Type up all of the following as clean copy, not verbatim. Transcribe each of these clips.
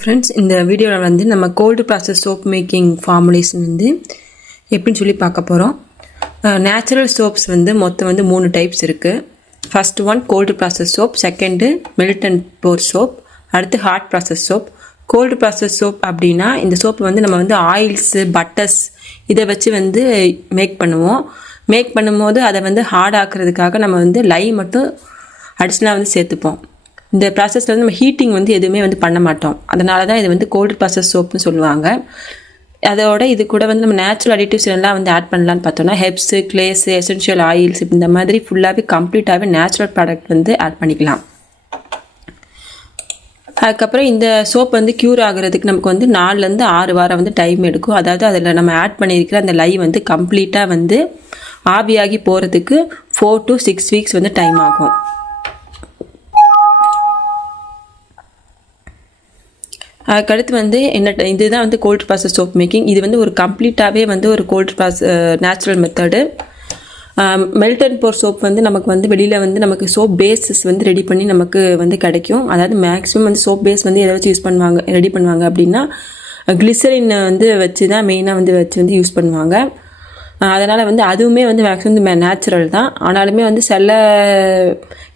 Friends, இந்த வீடியோவில் வந்து நம்ம gold process soap making formulation வந்து எப்படின்னு சொல்லி பார்க்க போகிறோம். நேச்சுரல் சோப்ஸ் வந்து மொத்தம் வந்து 3 டைப்ஸ் இருக்குது. First one cold process soap, second melt and pour soap, அடுத்து hot process soap. Cold process soap அப்படின்னா இந்த சோப்பு வந்து நம்ம வந்து ஆயில்ஸு, பட்டர்ஸ் இதை வச்சு வந்து மேக் பண்ணுவோம். மேக் பண்ணும்போது அதை வந்து ஹார்ட் ஆக்குறதுக்காக நம்ம வந்து லை மட்டும் அடிஷ்னலாக வந்து சேர்த்துப்போம். இந்த ப்ராசஸில் வந்து நம்ம ஹீட்டிங் வந்து எதுவுமே வந்து பண்ண மாட்டோம். அதனால தான் இது வந்து கோல்டு ப்ராசஸ் சோப்னு சொல்லுவாங்க. அதோட இது கூட வந்து நம்ம நேச்சுரல் அடிட்டிவ்ஸ் எல்லாம் வந்து ஆட் பண்ணலான்னு பார்த்தோம்னா ஹெப்ஸு, கிளேஸு, எசென்ஷியல் ஆயில்ஸ் இந்த மாதிரி ஃபுல்லாகவே கம்ப்ளீட்டாகவே நேச்சுரல் ப்ராடக்ட் வந்து ஆட் பண்ணிக்கலாம். அதுக்கப்புறம் இந்த சோப் வந்து க்யூர் ஆகுறதுக்கு நமக்கு வந்து 4லேருந்து 6 வாரம் வந்து டைம் எடுக்கும். அதாவது அதில் நம்ம ஆட் பண்ணியிருக்கிற அந்த லை வந்து கம்ப்ளீட்டாக வந்து ஆவியாகி போகிறதுக்கு 4 to 6 வீக்ஸ் வந்து டைம் ஆகும். அதுக்கடுத்து வந்து இதுதான் வந்து கோல்டு ப்ராசஸ் சோப் மேக்கிங். இது வந்து ஒரு கம்ப்ளீட்டாகவே வந்து ஒரு cold natural method. Melt and pour soap வந்து நமக்கு வந்து வெளியில் வந்து நமக்கு சோப் பேஸஸ் வந்து ரெடி பண்ணி நமக்கு வந்து கிடைக்கும். அதாவது மேக்ஸிமம் வந்து சோப் பேஸ் வந்து எதை வச்சு ரெடி பண்ணுவாங்க அப்படின்னா கிளிசரின் வந்து வச்சு தான் மெயினாக வந்து வந்து யூஸ் பண்ணுவாங்க. அதனால் வந்து அதுவுமே வந்து மேக்ஸிமம் நேச்சுரல் தான். ஆனாலுமே வந்து சில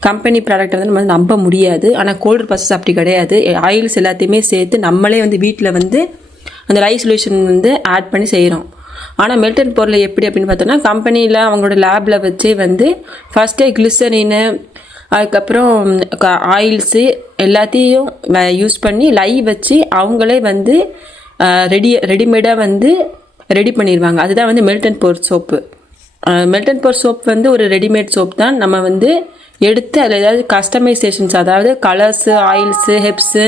கம்பெனி ப்ராடக்ட் வந்து நம்ம நம்ப முடியாது. ஆனால் கோல்டு ப்ராசஸ் அப்படி கிடையாது. ஆயில்ஸ் எல்லாத்தையுமே சேர்த்து நம்மளே வந்து வீட்டில் வந்து அந்த லை சொல்யூஷன் வந்து ஆட் பண்ணி செய்கிறோம். ஆனால் மெல்ட் அண்ட் போரில் எப்படி அப்படின்னு பார்த்தோன்னா கம்பெனியில் அவங்களோட லேபில் வச்சே வந்து ஃபஸ்ட்டே கிளிசரின்னு அதுக்கப்புறம் ஆயில்ஸு எல்லாத்தையும் யூஸ் பண்ணி லை வச்சு அவங்களே வந்து ரெடிமேடாக வந்து ரெடி பண்ணிடுவாங்க. அதுதான் வந்து melt and pour soap. Melt and pour soap வந்து ஒரு ரெடிமேட் சோப் தான். நம்ம வந்து எடுத்து அதில் ஏதாவது கஸ்டமைசேஷன்ஸ், அதாவது கலர்ஸு, ஆயில்ஸு, ஹெப்ஸு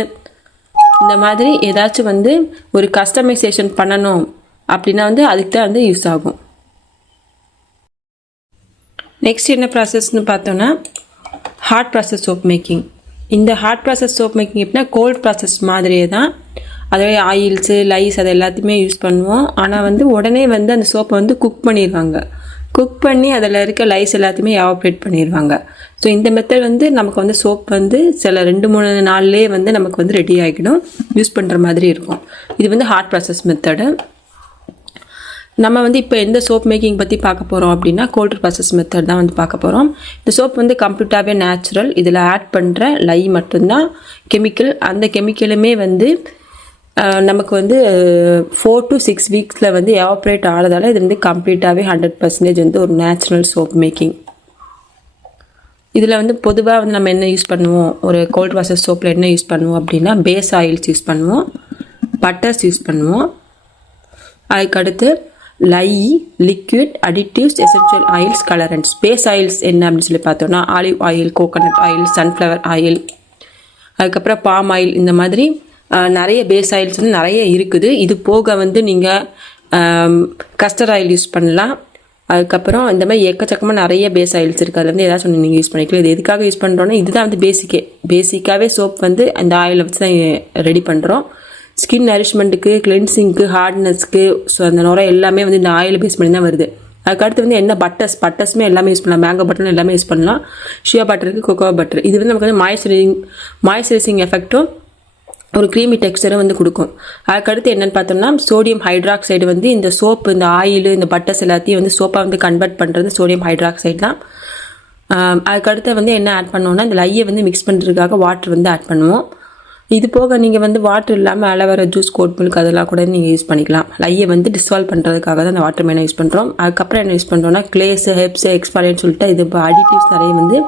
இந்த மாதிரி ஏதாச்சும் வந்து ஒரு கஸ்டமைசேஷன் பண்ணணும் அப்படின்னா வந்து அதுக்கு தான் வந்து யூஸ் ஆகும். நெக்ஸ்ட் என்ன ப்ராசஸ்ன்னு பார்த்தோன்னா ஹாட் ப்ராசஸ் சோப் மேக்கிங். இந்த ஹாட் ப்ராசஸ் சோப் மேக்கிங் எப்படின்னா கோல்ட் ப்ராசஸ் மாதிரியே தான். அதே ஆயில்ஸு, லைஸ் அது எல்லாத்தையுமே யூஸ் பண்ணுவோம். ஆனால் வந்து உடனே வந்து அந்த சோப்பை வந்து குக் பண்ணிடுவாங்க. குக் பண்ணி அதில் இருக்க லைஸ் எல்லாத்தையுமே எவாப்ரேட் பண்ணிடுவாங்க. ஸோ இந்த மெத்தட் வந்து நமக்கு வந்து சோப் வந்து சில 2-3 நாள்லேயே வந்து நமக்கு வந்து ரெடி ஆகிடும், யூஸ் பண்ணுற மாதிரி இருக்கும். இது வந்து ஹாட் ப்ராசஸ் மெத்தடு. நம்ம வந்து இப்போ எந்த சோப் மேக்கிங் பற்றி பார்க்க போகிறோம் அப்படின்னா கோல்டு ப்ராசஸ் மெத்தட் தான் வந்து பார்க்க போகிறோம். இந்த சோப் வந்து கம்ப்ளீட்டாகவே நேச்சுரல். இதில் ஆட் பண்ணுற லை மட்டும்தான் கெமிக்கல். அந்த கெமிக்கலுமே வந்து நமக்கு வந்து 4 to 6 வீக்ஸில் வந்து எவாப்ரேட் ஆகிறதால இது வந்து கம்ப்ளீட்டாகவே 100% வந்து ஒரு நேச்சுரல் சோப் மேக்கிங். இதில் வந்து பொதுவாக வந்து நம்ம என்ன யூஸ் பண்ணுவோம், ஒரு கோல்டு ப்ராசஸ் சோப்பில் என்ன யூஸ் பண்ணுவோம் அப்படின்னா பேஸ் ஆயில்ஸ் யூஸ் பண்ணுவோம், பட்டர்ஸ் யூஸ் பண்ணுவோம். அதுக்கடுத்து lye, liquid, additives, essential oils, colourants. Base oils என்ன அப்படின்னு சொல்லி பார்த்தோன்னா olive oil, coconut oil, sunflower oil, அதுக்கப்புறம் பாம் ஆயில், இந்த மாதிரி நிறைய பேஸ் ஆயில்ஸ் வந்து நிறைய இருக்குது. இது போக வந்து நீங்கள் கஸ்டர்ட் ஆயில் யூஸ் பண்ணலாம். அதுக்கப்புறம் இந்த மாதிரி எக்கச்சக்கமாக நிறைய பேஸ் ஆயில்ஸ் இருக்குது. அதில் வந்து ஏதாச்சும் ஒன்று நீங்கள் யூஸ் பண்ணிக்கலாம். இது எதுக்காக யூஸ் பண்ணுறோன்னா இதுதான் வந்து பேசிக்காகவே சோப் வந்து அந்த ஆயிலை வச்சு தான் ரெடி பண்ணுறோம். ஸ்கின் நரிஷ்மெண்ட்டுக்கு, கிளென்சிங்க்கு, ஹார்ட்னஸ்க்கு, ஸோ அந்த நுரை எல்லாமே வந்து இந்த ஆயில் பேஸ் பண்ணி தான் வருது. அதுக்கடுத்து வந்து என்ன பட்டர்ஸுமே எல்லாமே யூஸ் பண்ணலாம். மேங்கோ பட்டர்னு எல்லாமே யூஸ் பண்ணலாம். ஷியா பட்டருக்கு, கொக்கோ பட்டர். இது வந்து நமக்கு வந்து மாய்ஸ்சரைசிங் எஃபெக்டும் ஒரு க்ரீமி டெக்ஸ்டரும் வந்து கொடுக்கும். அதுக்கடுத்து என்னென்னு பார்த்தோம்னா சோடியம் ஹைட்ராக்சைடு வந்து இந்த சோப்பு, இந்த ஆயில், இந்த பட்டர்ஸ் எல்லாத்தையும் வந்து சோப்பாக வந்து கன்வெர்ட் பண்ணுறது சோடியம் ஹைட்ராக்சைடு தான். அதுக்கடுத்து வந்து என்ன ஆட் பண்ணுவோம்னா இந்த லையை வந்து மிக்ஸ் பண்ணுறதுக்காக வாட்டர் வந்து ஆட் பண்ணுவோம். இது போக நீங்கள் வந்து வாட்டர் இல்லாமல் அலோவேரா ஜூஸ், கோட் மில்க் அதெல்லாம் கூட நீங்கள் யூஸ் பண்ணிக்கலாம். லையை வந்து டிசால்வ் பண்ணுறதுக்காக தான் அந்த வாட்டர் மெயினாக யூஸ் பண்ணுறோம். அதுக்கப்புறம் என்ன யூஸ் பண்ணுறோம்னா கிளேஸு, ஹெப்ஸு, எக்ஸ்பாலியன்ட் சொல்லிட்டு இது அடிட்டிவ்ஸ் நிறைய வந்து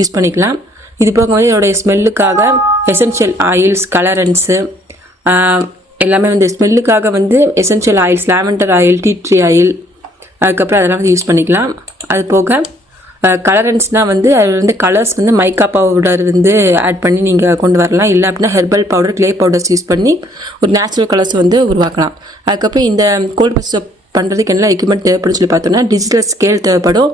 யூஸ் பண்ணிக்கலாம். இது போக வந்து இதோடைய ஸ்மெல்லுக்காக எசென்ஷியல் ஆயில்ஸ், கலரண்ட்ஸு எல்லாமே வந்து ஸ்மெல்லுக்காக வந்து essential oils, lavender oil, tea tree oil, அதுக்கப்புறம் அதெல்லாம் வந்து யூஸ் பண்ணிக்கலாம். அது போக கலரண்ட்ஸ்னால் வந்து அதில் வந்து கலர்ஸ் வந்து மைக்கா பவுடர் வந்து ஆட் பண்ணி நீங்கள் கொண்டு வரலாம். இல்லை அப்படின்னா herbal powder, clay powders use பண்ணி ஒரு நேச்சுரல் கலர்ஸ் வந்து உருவாக்கலாம். அதுக்கப்புறம் இந்த கோல்டு ப்ராசஸ் பண்ணுறதுக்கு என்ன எக்யூப்மெண்ட் தேவைப்படும் சொல்லி பார்த்தோம்னா டிஜிட்டல் ஸ்கேல் தேவைப்படும்.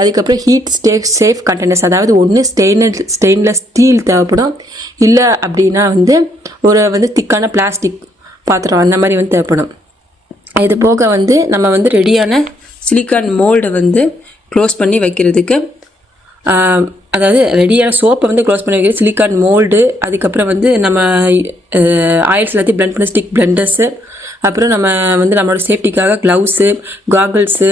அதுக்கப்புறம் ஹீட் சேஃப் கண்டெய்னர்ஸ், அதாவது ஒன்று ஸ்டெயின்லெஸ் ஸ்டீல் தேவைப்படும். இல்லை அப்படின்னா வந்து ஒரு வந்து திக்கான பிளாஸ்டிக் பாத்திரம் அந்த மாதிரி வந்து தேவைப்படும். இது போக வந்து நம்ம வந்து ரெடியான சிலிக்கான் மோல்டை வந்து க்ளோஸ் பண்ணி வைக்கிறதுக்கு அதாவது ரெடியான சோப்பை வந்து க்ளோஸ் பண்ணி வைக்கிறது சிலிக்கான் மோல்டு, அதுக்கப்புறம் வந்து நம்ம ஆயில்ஸ் எல்லாத்தையும் பிளெண்ட் பண்ண ஸ்டிக் பிளெண்டர்ஸு, அப்புறம் நம்ம வந்து நம்மளோட சேஃப்டிக்காக க்ளவுஸு, காகல்ஸு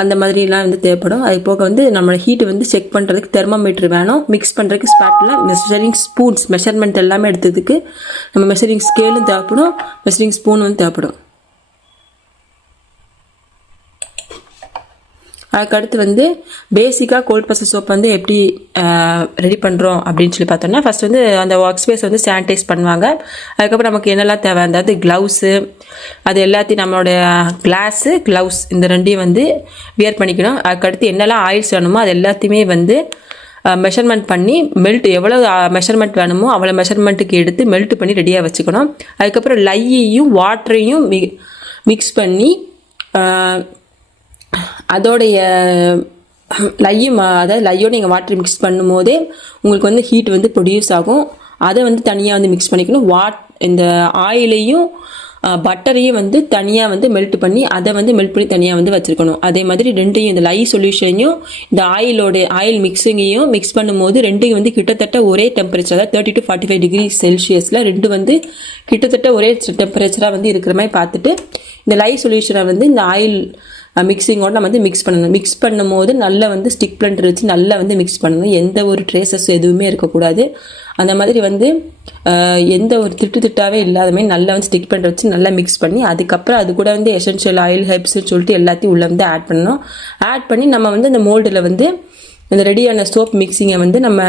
அந்த மாதிரிலாம் வந்து தேவைப்படும். அது போக வந்து நம்மளோட ஹீட்டு வந்து செக் பண்ணுறதுக்கு தெர்மோமீட்டர் வேணும், மிக்ஸ் பண்ணுறதுக்கு ஸ்பாட்டில் மெஷரிங் ஸ்பூன்ஸ், மெஷர்மெண்ட் எல்லாமே எடுத்ததுக்கு நம்ம மெஷரிங் ஸ்கேலும் தேவைப்படும், மெஷரிங் ஸ்பூன் வந்து தேவைப்படும். அதுக்கடுத்து வந்து பேசிக்காக கோல்ட் ப்ரெஷர் சோப் வந்து எப்படி ரெடி பண்ணுறோம் அப்படின்னு சொல்லி பார்த்தோம்னா, ஃபஸ்ட் வந்து அந்த ஒர்க் ஸ்பேஸ் வந்து சானிடைஸ் பண்ணுவாங்க. அதுக்கப்புறம் நமக்கு என்னெல்லாம் தேவை, அதாவது க்ளவுஸு அது எல்லாத்தையும் நம்மளோட கிளாஸு க்ளவுஸ் இந்த ரெண்டையும் வந்து வியர் பண்ணிக்கணும். அதுக்கடுத்து என்னெல்லாம் ஆயில்ஸ் வேணுமோ அது எல்லாத்தையுமே வந்து மெஷர்மெண்ட் பண்ணி மெல்ட் எவ்வளோ மெஷர்மெண்ட் வேணுமோ அவ்வளோ மெஷர்மெண்ட்டுக்கு எடுத்து மெல்ட் பண்ணி ரெடியாக வச்சுக்கணும். அதுக்கப்புறம் லையையும் வாட்டரையும் மிக்ஸ் பண்ணி அதோடைய அதாவது லையோட நீங்கள் வாட்டர் மிக்ஸ் பண்ணும் போதே உங்களுக்கு வந்து ஹீட் வந்து ப்ரொடியூஸ் ஆகும். அதை வந்து தனியாக வந்து மிக்ஸ் பண்ணிக்கணும். இந்த ஆயிலையும் பட்டரையும் வந்து தனியாக வந்து மெல்ட் பண்ணி அதை வந்து மெல்ட் பண்ணி தனியாக வந்து வச்சுருக்கணும். அதே மாதிரி ரெண்டையும் இந்த லை சொல்யூஷனையும் இந்த ஆயில் மிக்ஸிங்கையும் மிக்ஸ் பண்ணும்போது ரெண்டையும் வந்து கிட்டத்தட்ட ஒரே டெம்பரேச்சர், அதாவது 30 to 45 டிகிரி செல்சியஸில் ரெண்டு வந்து கிட்டத்தட்ட ஒரே டெம்பரேச்சராக வந்து இருக்கிற மாதிரி பார்த்துட்டு இந்த லை சொல்யூஷனை வந்து இந்த ஆயில் மிக்சிங்கோட நம்ம வந்து மிக்ஸ் பண்ணணும். மிக்ஸ் பண்ணும் போது நல்லா வந்து ஸ்டிக் பிளண்டர் வச்சு நல்லா வந்து மிக்ஸ் பண்ணணும். எந்த ஒரு ட்ரேசஸ் எதுவுமே இருக்கக்கூடாது. அந்த மாதிரி வந்து எந்த ஒரு திட்டாவே இல்லாத மாதிரி நல்லா வந்து ஸ்டிக் பிளண்டர் வச்சு நல்லா மிக்ஸ் பண்ணி அதுக்கப்புறம் அது கூட வந்து எசென்ஷியல் ஆயில் ஹெர்ப்ஸ்ன்னு சொல்லிட்டு எல்லாத்தையும் உள்ளே வந்து ஆட் பண்ணணும். ஆட் பண்ணி நம்ம வந்து இந்த மோல்டில் வந்து இந்த ரெடியான சோப் மிக்சிங்கை வந்து நம்ம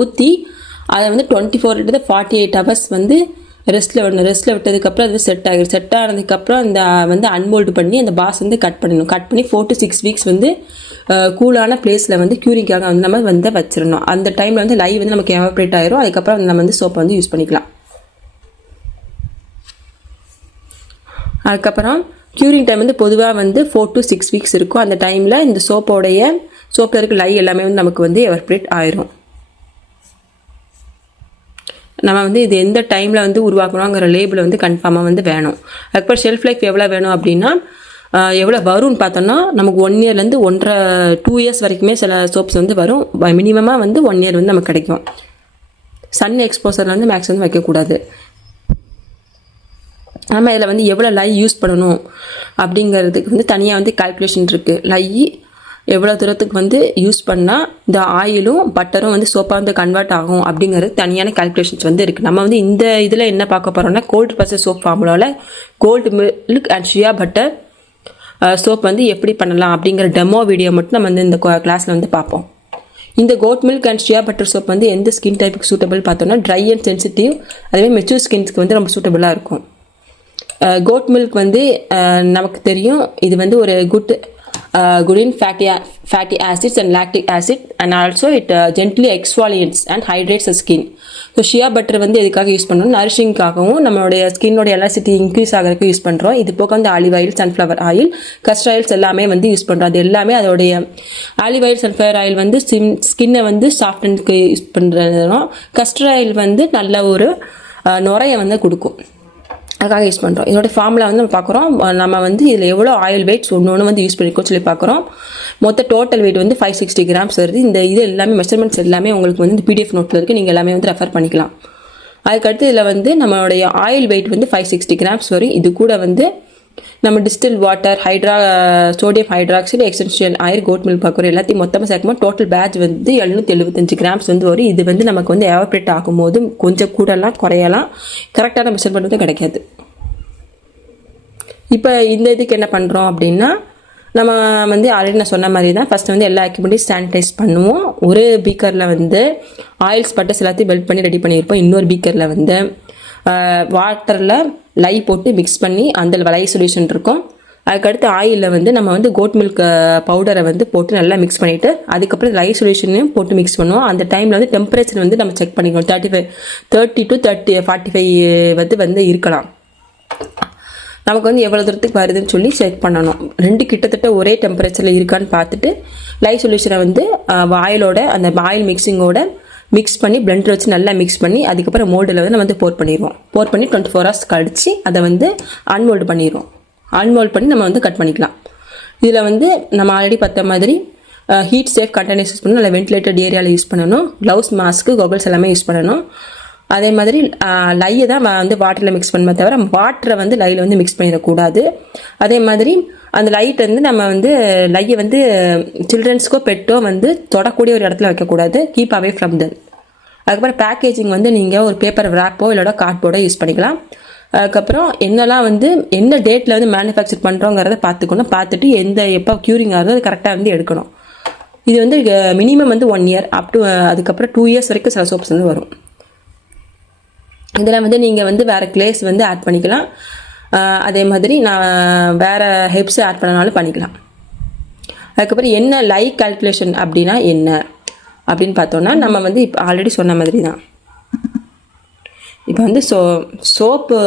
ஊற்றி அதை வந்து 24 to 48 hours வந்து ரெஸ்ட்டில் விடணும். ரெஸ்ட்டில் விட்டதுக்கப்புறம் அது செட் ஆகிடும். செட் ஆனதுக்கப்புறம் அந்த வந்து அன்மோல்டு பண்ணி அந்த பாஸ் வந்து கட் பண்ணணும். கட் பண்ணி 4 to 6 weeks வந்து கூலான பிளேஸில் வந்து க்யூரிங்காக வந்து நம்ம வந்து வச்சிடணும். அந்த டைமில் வந்து லை வந்து நமக்கு எவாப்ரேட் ஆயிரும். அதுக்கப்புறம் நம்ம வந்து சோப்பை வந்து யூஸ் பண்ணிக்கலாம். அதுக்கப்புறம் க்யூரிங் டைம் வந்து பொதுவாக வந்து 4 to 6 weeks இருக்கும். அந்த டைமில் இந்த சோப்பில் இருக்க லை எல்லாமே வந்து நமக்கு வந்து எவாப்ரேட் ஆயிரும். நம்ம வந்து இது எந்த டைமில் வந்து உருவாக்கணுங்கிற லேபிள் வந்து கன்ஃபார்மாக வந்து வேணும். அதுக்கப்புறம் ஷெல்ஃப் லைஃப் எவ்வளோ வேணும் அப்படின்னா, எவ்வளோ வரும்னு பார்த்தோன்னா நமக்கு 1 yearலேருந்து 2 years வரைக்குமே சில சோப்ஸ் வந்து வரும். மினிமமாக வந்து 1 year வந்து நமக்கு கிடைக்கும். சன் எக்ஸ்போசரில் வந்து மேக்ஸ் வந்து வைக்கக்கூடாது. நம்ம இதில் வந்து எவ்வளோ லை யூஸ் பண்ணணும் அப்படிங்கிறதுக்கு வந்து தனியாக வந்து கால்குலேஷன் இருக்குது. லை எவ்வளோ தூரத்துக்கு வந்து யூஸ் பண்ணால் இந்த ஆயிலும் பட்டரும் வந்து சோப்பாக வந்து கன்வெர்ட் ஆகும் அப்படிங்கிறது தனியான கால்குலேஷன்ஸ் வந்து இருக்குது. நம்ம வந்து இந்த இதில் என்ன பார்க்க போகிறோம்னா, கோல்ட் ப்ரெஷர் சோப் ஃபார்முலாவில் gold milk and Shia butter soap வந்து எப்படி பண்ணலாம் அப்படிங்கிற டெமோ வீடியோ மட்டும் நம்ம வந்து இந்த கிளாஸில் வந்து பார்ப்போம். இந்த goat milk and Shia butter soap வந்து எந்த ஸ்கின் டைப்புக்கு சூட்டபிள் பார்த்தோம்னா, ட்ரை அண்ட் சென்சிட்டிவ், அதுவே மெச்சூர் ஸ்கின்ஸ்க்கு வந்து ரொம்ப சூட்டபிளாக இருக்கும். கோட் மில்க் வந்து நமக்கு தெரியும், இது வந்து ஒரு good in fatty acids and lactic acid, and also it gently exfoliates and hydrates the skin. So shea butter வந்து எதுக்காக யூஸ் பண்ணணும், நரிஷிங்காகவும் நம்மளுடைய ஸ்கின்னோட எலாசிட்டி இன்க்ரீஸ் ஆகிறதுக்கு யூஸ் பண்ணுறோம். இது போக வந்து olive oil, sunflower oil, castor oils எல்லாமே வந்து யூஸ் பண்ணுறோம். அது எல்லாமே அதோடைய ஆலிவ் ஆயில், சன்ஃப்ளவர் ஆயில் வந்து ஸ்கின்னை வந்து சாஃப்டனுக்கு யூஸ் பண்ணுறதும், கஸ்டர் ஆயில் வந்து நல்ல ஒரு நுரையை வந்து கொடுக்கும். அதுக்காக யூஸ் பண்ணுறோம். இதோட ஃபார்முலா வந்து நம்ம பார்க்குறோம். நம்ம வந்து இதில் எவ்வளோ ஆயில் வெயிட்ஸ் ஒன்று வந்து யூஸ் பண்ணிக்கோன்னு சொல்லி பார்க்குறோம். மொத்த டோட்டல் வெயிட் வந்து 560 grams வருது. இது எல்லாமே மெஷர்மெண்ட்ஸ் எல்லாமே உங்களுக்கு வந்து இந்த பிடிஎஃப் நோட்டில் இருக்குது. நீங்கள் எல்லாமே வந்து ரெஃபர் பண்ணிக்கலாம். அதுக்கடுத்து இதில் வந்து நம்மளுடைய ஆயில் வெயிட் வந்து 560 grams வரும். இது கூட வந்து நம்ம distil water, sodium hydroxide, essential oil, goat milk பார்க்குறோம். எல்லாத்தையும் மொத்தமாக சேர்க்கும்போது டோட்டல் பேட்ச் வந்து 775 grams வந்து வரும். இது வந்து நமக்கு வந்து எவாப்ரேட் ஆகும்போது கொஞ்சம் கூடலாம் குறையலாம், கரெக்டான மெஷர்மெண்ட் வந்து கிடைக்காது. இப்போ இந்த இதுக்கு என்ன பண்ணுறோம் அப்படின்னா, நம்ம வந்து ஆல்ரெடி நான் சொன்ன மாதிரி தான் ஃபஸ்ட்டு வந்து எல்லா எக்யூப்மெண்ட்டையும் சானிடைஸ் பண்ணுவோம். ஒரு பீக்கரில் வந்து ஆயில்ஸ் பட்டர்ஸ் எல்லாத்தையும் மெல்ட் பண்ணி ரெடி பண்ணியிருப்போம். இன்னொரு பீக்கரில் வந்து வாட்டரில் லை போட்டு மிக்ஸ் பண்ணி அந்த லை சொல்யூஷன் இருக்கும். அதுக்கடுத்து ஆயிலில் வந்து நம்ம வந்து கோட் மில்க் பவுடரை வந்து போட்டு நல்லா மிக்ஸ் பண்ணிவிட்டு அதுக்கப்புறம் லை சொல்யூஷனையும் போட்டு மிக்ஸ் பண்ணுவோம். அந்த டைமில் வந்து டெம்பரேச்சர் வந்து நம்ம செக் பண்ணிக்கணும். 30 to 45 வந்து இருக்கலாம். நமக்கு வந்து எவ்வளோ தூரத்துக்கு வருதுன்னு சொல்லி செக் பண்ணணும். ரெண்டு கிட்டத்தட்ட ஒரே டெம்பரேச்சரில் இருக்கான்னு பார்த்துட்டு லை சொல்யூஷனை வந்து ஆயிலோட அந்த ஆயில் மிக்சிங்கோட மிக்ஸ் பண்ணி பிளெண்டர் வச்சு நல்லா மிக்ஸ் பண்ணி அதுக்கப்புறம் மோல்டில் வந்து நம்ம வந்து போர் பண்ணிடுவோம். போர் பண்ணி 24 hours கழித்து அதை வந்து அன்மோல்டு பண்ணிடுவோம். அன்மோல்ட் பண்ணி நம்ம வந்து கட் பண்ணிக்கலாம். இதில் வந்து நம்ம ஆல்ரெடி பார்த்த மாதிரி ஹீட் சேஃப் கண்டெய்னர்ஸ் யூஸ் பண்ணணும், இல்லை வென்டிலேட்டட் ஏரியாவில் யூஸ் பண்ணணும், க்ளவுஸ், மாஸ்க்கு, கோகல்ஸ் எல்லாமே யூஸ் பண்ணணும். அதே மாதிரி லையை தான் வந்து வாட்டரில் மிக்ஸ் பண்ணுமே தவிர வாட்டரை வந்து லையில் வந்து மிக்ஸ் பண்ணிடக்கூடாது. அதே மாதிரி அந்த லைட் வந்து நம்ம வந்து லையை வந்து சில்ட்ரன்ஸ்க்கோ பெட்டோ வந்து தொடக்கூடிய ஒரு இடத்துல வைக்கக்கூடாது. Keep away from them. அதுக்கப்புறம் பேக்கேஜிங் வந்து நீங்கள் ஒரு பேப்பர் ரேப்போ இல்லைனா கார்ட்போர்டோ யூஸ் பண்ணிக்கலாம். அதுக்கப்புறம் என்னெல்லாம் வந்து என்ன டேட்டில் வந்து மேனுஃபேக்சர் பண்ணுறோங்கிறத பார்த்துட்டு எப்போ க்யூரிங் ஆகுதோ அது கரெக்டாக வந்து எடுக்கணும். இது வந்து மினிமம் வந்து 1 இயர் அப் டு அதுக்கப்புறம் 2 இயர்ஸ் வரைக்கும் சில சோப்ஸ் வந்து வரும். இதில் வந்து நீங்கள் வந்து வேறு கிளேஸ் வந்து ஆட் பண்ணிக்கலாம். அதே மாதிரி நான் வேறு ஹெப்ஸ் ஆட் பண்ணனாலும் பண்ணிக்கலாம். அதுக்கப்புறம் என்ன லைக் கால்குலேஷன் அப்படின்னா என்ன அப்படின்னு பார்த்தோன்னா நம்ம வந்து இப்போ ஆல்ரெடி சொன்ன மாதிரி தான். இப்போ வந்து சோப்பு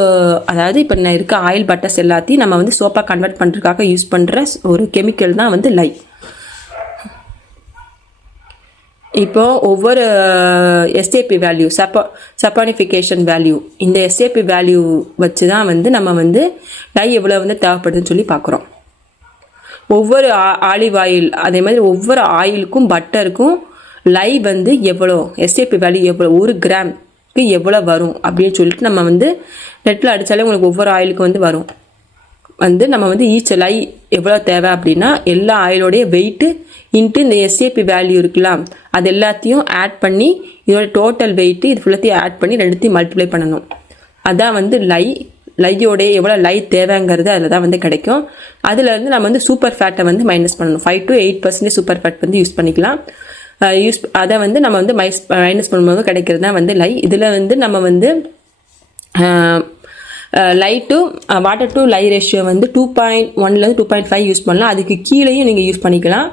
அதாவது இப்போ இருக்க ஆயில் பட்டர்ஸ் எல்லாத்தையும் நம்ம வந்து சோப்பாக கன்வெர்ட் பண்ணுறதுக்காக யூஸ் பண்ணுற ஒரு கெமிக்கல் தான் வந்து லை. இப்போ ஒவ்வொரு எஸ்ஏபி வேல்யூ சப்பானிஃபிகேஷன் வேல்யூ, இந்த எஸ்ஏபி வேல்யூ வச்சு தான் வந்து நம்ம வந்து லை எவ்வளோ வந்து தேவைப்படுதுன்னு சொல்லி பார்க்குறோம். ஒவ்வொரு ஆலிவ் ஆயில் அதே மாதிரி ஒவ்வொரு ஆயிலுக்கும் பட்டருக்கும் லை வந்து எவ்வளோ எஸ்ஏபி வேல்யூ எவ்வளோ 1 கிராம்க்கு எவ்வளோ வரும் அப்படின்னு சொல்லிட்டு நம்ம வந்து நெட்டில் அடித்தாலே உங்களுக்கு ஒவ்வொரு ஆயிலுக்கும் வந்து வரும். வந்து நம்ம வந்து ஈச் லை எவ்வளோ தேவை அப்படின்னா எல்லா ஆயிலோடைய வெயிட்டு இன்ட்டு இந்த எஸ்ஏபி வேல்யூ இருக்கலாம் அது எல்லாத்தையும் ஆட் பண்ணி இதோட டோட்டல் வெயிட்டு இது ஃபுல்லத்தையும் ஆட் பண்ணி ரெண்டுத்தையும் மல்டிப்ளை பண்ணணும். அதான் வந்து லையோடைய எவ்வளோ லை தேவைங்கிறது அதில் தான் வந்து கிடைக்கும். அதுலேருந்து நம்ம வந்து சூப்பர் ஃபேட்டை வந்து மைனஸ் பண்ணணும். 5 to 8% சூப்பர் ஃபேட் வந்து யூஸ் பண்ணிக்கலாம். அதை வந்து நம்ம வந்து மைனஸ் பண்ணும்போது கிடைக்கிறது தான் வந்து லை. இதில் வந்து நம்ம வந்து lye to water to lye ratio வந்து 2.1 2.5 யூஸ் பண்ணலாம். அதுக்கு கீழேயும் நீங்கள் யூஸ் பண்ணிக்கலாம்.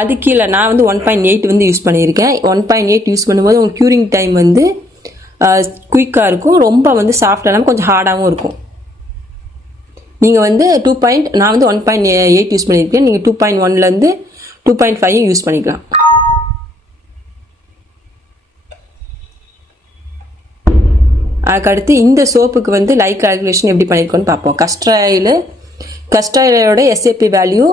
அது கீழே நான் வந்து 1.8 வந்து யூஸ் பண்ணியிருக்கேன். 1.8 யூஸ் பண்ணும்போது உங்கள் க்யூரிங் டைம் வந்து குயிக்காக இருக்கும், ரொம்ப வந்து சாஃப்டாக கொஞ்சம் ஹார்டாகவும் இருக்கும். நீங்கள் வந்து நான் வந்து 1.8 யூஸ் பண்ணியிருக்கேன். நீங்கள் 2.1 2.5 யூஸ் பண்ணிக்கலாம். அதுக்கடுத்து இந்த சோப்புக்கு வந்து லைக் கால்குலேஷன் எப்படி பண்ணியிருக்கோன்னு பார்ப்போம். கஸ்டாயிலோட எஸ்ஏபி வேல்யூ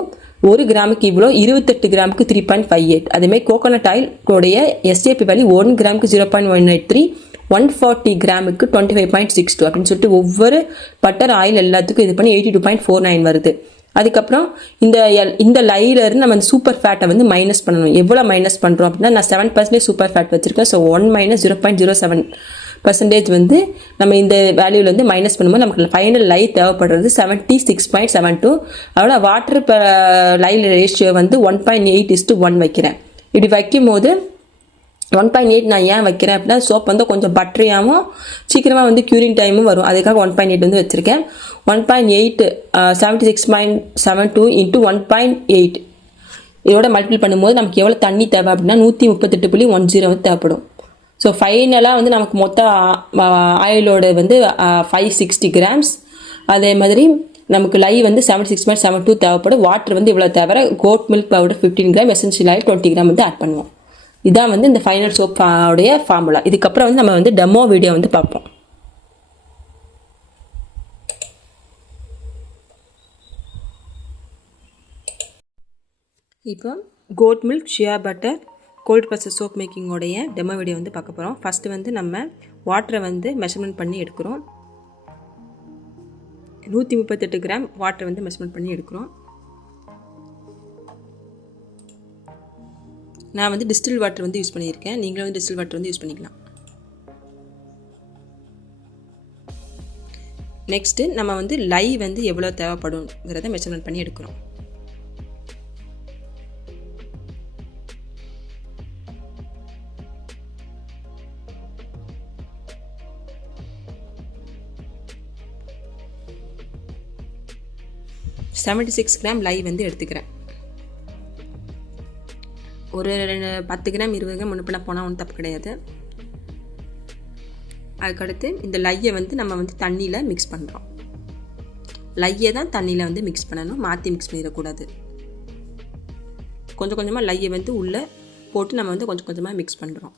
1 கிராமுக்கு இவ்வளோ, 28 கிராமுக்கு 3.58. அதேமாதிரி கோகோனட் ஆயிலோடைய எஸ்ஏபி வேல்யூ 1 கிராமுக்கு 0.183, 140 கிராமுக்கு 25.62 அப்படின்னு சொல்லிட்டு ஒவ்வொரு பட்டர் ஆயில் எல்லாத்துக்கும் இது பண்ணி 82.49 வருது. அதுக்கப்புறம் இந்த லைலேருந்து நம்ம இந்த சூப்பர் ஃபேட்டை வந்து மைனஸ் பண்ணணும். எவ்வளோ மைனஸ் பண்ணுறோம் அப்படின்னா நான் 7% சூப்பர் ஃபேட் வச்சுருக்கேன். ஸோ 1 - 0.07% வந்து நம்ம இந்த வேல்யூவில் வந்து மைனஸ் பண்ணும்போது நமக்கு ஃபைனல் லை தேவைப்படுறது 76.72. அதோட வாட்டர் லை ரேஷியோ வந்து 1.8:1 வைக்கிறேன். இப்படி வைக்கும் போது 1.8 நான் ஏன் வைக்கிறேன் அப்படின்னா சோப் வந்து கொஞ்சம் பட்டரியாகவும் சீக்கிரமாக வந்து க்யூரிங் டைமும் வரும். அதுக்காக 1.8 வந்து வச்சுருக்கேன். 1.8 76.72 × 1.8 இதோட மல்டிபிள் பண்ணும்போது நமக்கு எவ்வளோ தண்ணி தேவை அப்படின்னா 138.10 வந்து தேவைப்படும். ஸோ ஃபைனலாக வந்து நமக்கு மொத்த ஆயிலோட வந்து 560 கிராம்ஸ். அதே மாதிரி நமக்கு லை வந்து 76.72 தேவைப்படும். வாட்டர் வந்து இவ்வளோ தேவை. Goat milk powder 15 gram, essential oil 20 gram வந்து ஆட் பண்ணுவோம். இதான் வந்து இந்த ஃபைனல் சோப்போடைய ஃபார்முலா. இதுக்கப்புறம் வந்து நம்ம வந்து டெமோ வீடியோ வந்து பார்ப்போம். இப்போ goat milk, shea butter, cold pressure soap மேக்கிங்கோடைய டெமோ வீடியோ வந்து பார்க்க போகிறோம். ஃபஸ்ட்டு வந்து நம்ம வாட்டரை வந்து மெஷர்மெண்ட் பண்ணி எடுக்கிறோம். 138 கிராம் வாட்டரை வந்து மெஷர்மெண்ட் பண்ணி எடுக்கிறோம். நான் வந்து டிஸ்டில் வாட்டர் வந்து யூஸ் பண்ணியிருக்கேன். நீங்களும் வந்து டிஸ்டில் வாட்டர் வந்து யூஸ் பண்ணிக்கலாம். நெக்ஸ்ட்டு நம்ம வந்து லை வந்து எவ்வளோ தேவைப்படுங்கிறத மெஷர்மெண்ட் பண்ணி எடுக்கிறோம். செவன்ட்டி 6 கிராம் லை வந்து எடுத்துக்கிறேன். ஒரு 10 கிராம் 20 கிராம் முன்ன போனால் ஒன்றும் தப்பு கிடையாது. அதுக்கடுத்து இந்த லையை வந்து நம்ம வந்து தண்ணியில் மிக்ஸ் பண்ணுறோம். லையை தான் தண்ணியில் வந்து மிக்ஸ் பண்ணணும், மாற்றி மிக்ஸ் பண்ணிடக்கூடாது. கொஞ்சம் கொஞ்சமாக லையை வந்து உள்ளே போட்டு நம்ம வந்து கொஞ்சம் கொஞ்சமாக மிக்ஸ் பண்ணுறோம்.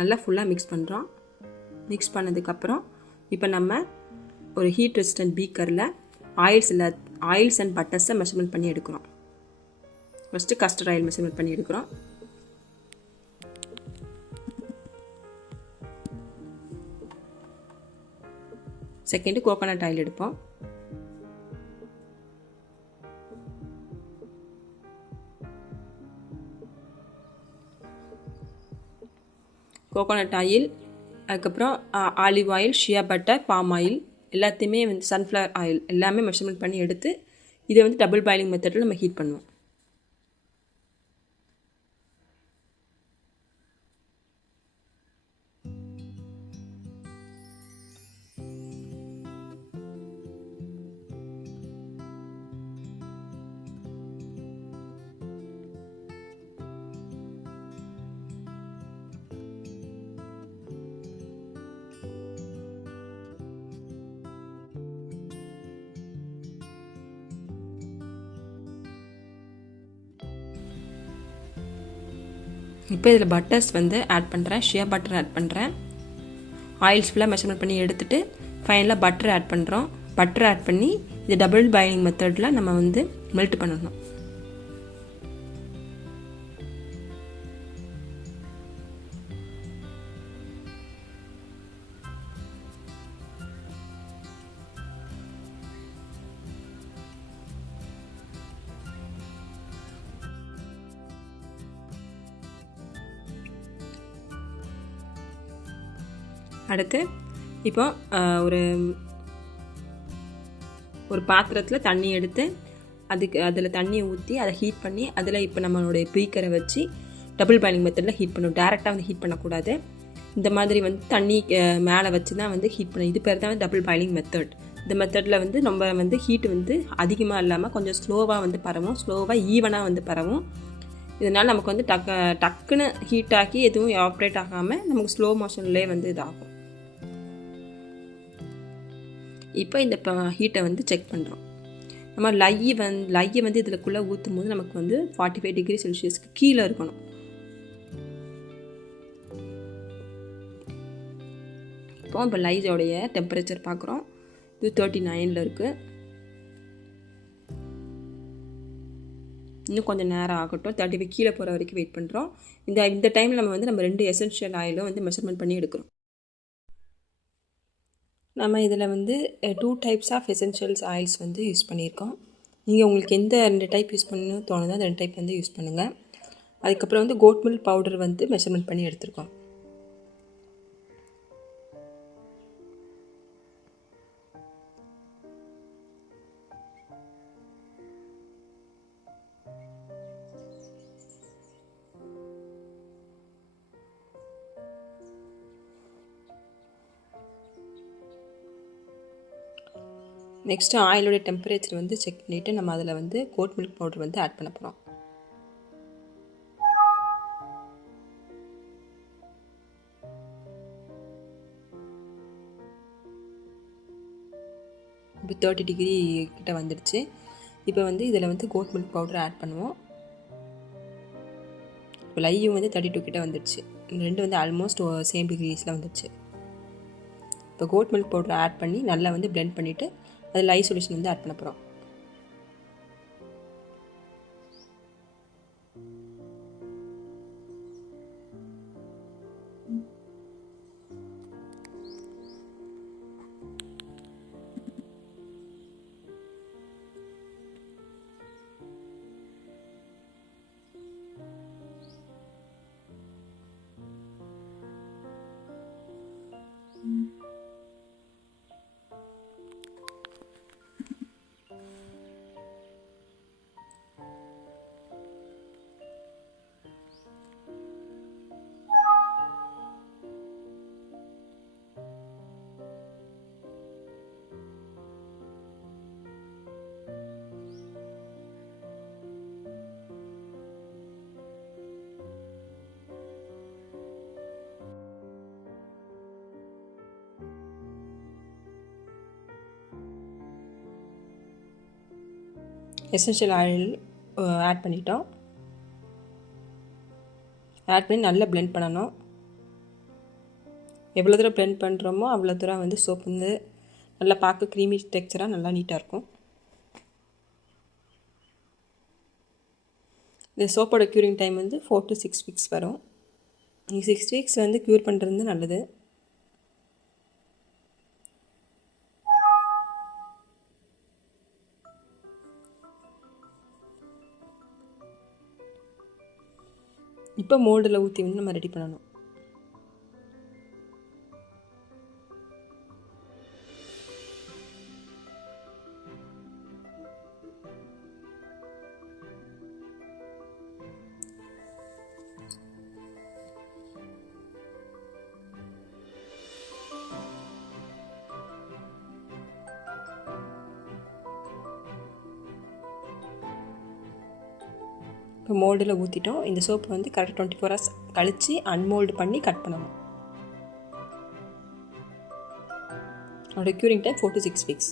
நல்லா ஃபுல்லாக மிக்ஸ் பண்ணுறோம். மிக்ஸ் பண்ணதுக்கப்புறம் இப்போ நம்ம ஒரு ஹீட் ரெசிஸ்டன்ட் பீக்கரில் ஆயில்ஸ் அண்ட் பட்டர்ஸை மெஷர்மெண்ட் பண்ணி எடுக்கிறோம். ஃபஸ்ட்டு கஸ்டர்ட் ஆயில் மெஷர்மெண்ட் பண்ணி எடுக்கிறோம். செகண்டு கோகோனட் ஆயில் எடுப்போம். கோகோனட் ஆயில், அதுக்கப்புறம் olive oil, shea butter, palm oil எல்லாத்தையுமே வந்து சன்ஃப்ளவர் ஆயில் எல்லாமே மெஷர்மெண்ட் பண்ணி எடுத்து இதை வந்து டபுள் பாயிலிங் மெத்தடில் நம்ம ஹீட் பண்ணுவோம். இப்போ இதில் பட்டர்ஸ் வந்து ஆட் பண்ணுறேன். ஷியா பட்டர் ஆட் பண்ணுறேன். ஆயில்ஸ் ஃபுல்லாக மெஷர்மெண்ட் பண்ணி எடுத்துகிட்டு ஃபைனலாக பட்டர் ஆட் பண்ணுறோம். பட்டர் ஆட் பண்ணி இது டபுள் பாயிலிங் மெத்தடில் நம்ம வந்து மெல்ட் பண்ணணும். அடுத்து இப்போ ஒரு பாத்திரத்தில் தண்ணி எடுத்து அதில் தண்ணியை ஊற்றி அதை ஹீட் பண்ணி அதில் இப்போ நம்மளுடைய பீக்கரை வச்சு டபுள் பாயிலிங் மெத்தடில் ஹீட் பண்ணணும். டேரெக்டாக வந்து ஹீட் பண்ணக்கூடாது. இந்த மாதிரி வந்து தண்ணி மேலே வச்சு தான் வந்து ஹீட் பண்ணணும். இது பேர் தான் டபுள் பாயிலிங் மெத்தட். இந்த மெத்தடில் வந்து நம்ம வந்து ஹீட் வந்து அதிகமாக இல்லாமல் கொஞ்சம் ஸ்லோவாக வந்து பரவும், ஸ்லோவாக ஈவனாக வந்து பரவும். இதனால் நமக்கு வந்து டக்குன்னு ஹீட் ஆக்கி எதுவும் ஆப்ரேட் ஆகாமல் நமக்கு ஸ்லோ மோஷன்லேயே வந்து இதாகும். இப்போ இந்த ஹீட்டை வந்து செக் பண்ணுறோம். நம்ம லையை வந்து இதுக்குள்ளே ஊற்றும் போது நமக்கு வந்து 45 டிகிரி செல்சியஸ்க்கு கீழே இருக்கணும். இப்போ லையோடைய டெம்பரேச்சர் பார்க்குறோம். இது 39 இருக்குது. இன்னும் கொஞ்சம் நேரம் ஆகட்டும். 35 கீழே போகிற வரைக்கும் வெயிட் பண்ணுறோம். இந்த டைமில் நம்ம 2 எசென்ஷியல் ஆயிலும் வந்து மெஷர்மெண்ட் பண்ணி எடுக்கிறோம். நம்ம இதில் வந்து 2 டைப்ஸ் ஆஃப் எசென்ஷியல்ஸ் ஆயில்ஸ் வந்து யூஸ் பண்ணியிருக்கோம். நீங்கள் உங்களுக்கு எந்த 2 டைப் யூஸ் பண்ணணும்னு தோணுதோ அந்த 2 டைப் வந்து யூஸ் பண்ணுங்கள். அதுக்கப்புறம் வந்து கோட் மில்க் பவுடர் வந்து மெஷர்மெண்ட் பண்ணி எடுத்துருக்கோம். நெக்ஸ்ட்டு ஆயிலோடைய டெம்பரேச்சர் வந்து செக் பண்ணிவிட்டு நம்ம அதில் வந்து கோட் மில்க் பவுடர் வந்து ஆட் பண்ண போகிறோம். இப்போ 30 டிகிரி கிட்ட வந்துடுச்சு. இப்போ வந்து இதில் வந்து கோட் மில்க் பவுடர் ஆட் பண்ணுவோம். இப்போ லையும் வந்து 32 கிட்ட வந்துடுச்சு. ரெண்டு வந்து ஆல்மோஸ்ட் சேம் டிகிரிஸில் வந்துடுச்சு. இப்போ கோட் மில்க் பவுடர் ஆட் பண்ணி நல்லா வந்து பிளெண்ட் பண்ணிவிட்டு அது லை சொல்யூஷன் வந்து ஆட் பண்ண போகிறோம். எசென்ஷியல் ஆயில் ஆட் பண்ணிட்டோம். ஆட் பண்ணி நல்லா பிளெண்ட் பண்ணணும். எவ்வளோ தூரம் பிளெண்ட் பண்ணுறோமோ அவ்வளோ தூரம் வந்து சோப் வந்து நல்லா பார்க்க க்ரீமி டெக்ஸ்சராக நல்லா நீட்டாக இருக்கும். இந்த சோப்போட க்யூரிங் டைம் வந்து 4 to 6 weeks வரும். 6 weeks வந்து க்யூர் பண்ணுறது நல்லது. இப்போ மோல்டில் ஊற்றி வந்து நம்ம ரெடி பண்ணணும். இப்போ மோல்டில் ஊற்றிட்டோம். இந்த சோப்பு வந்து கரெக்டாக 24 hours கழித்து அன்மோல்டு பண்ணி கட் பண்ணணும். அதோட க்யூரிங் டைம் 4 to 6 weeks.